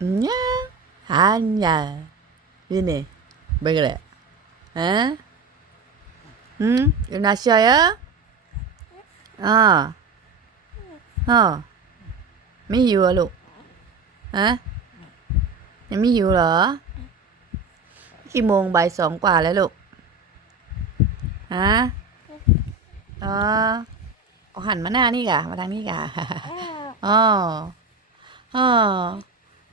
เนี่ยอันยาวินี่เบ่งเลยฮะอืมอยู่นาเชียอ่าฮะไม่อยู่อะลูกฮะยังไม่อยู่เหรอกี่โมงบ่ายสองกว่าแล้วลูกฮะเออหันมาหน้านี่กะมาทางนี่กะอ๋ออ๋อ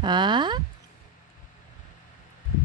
啊？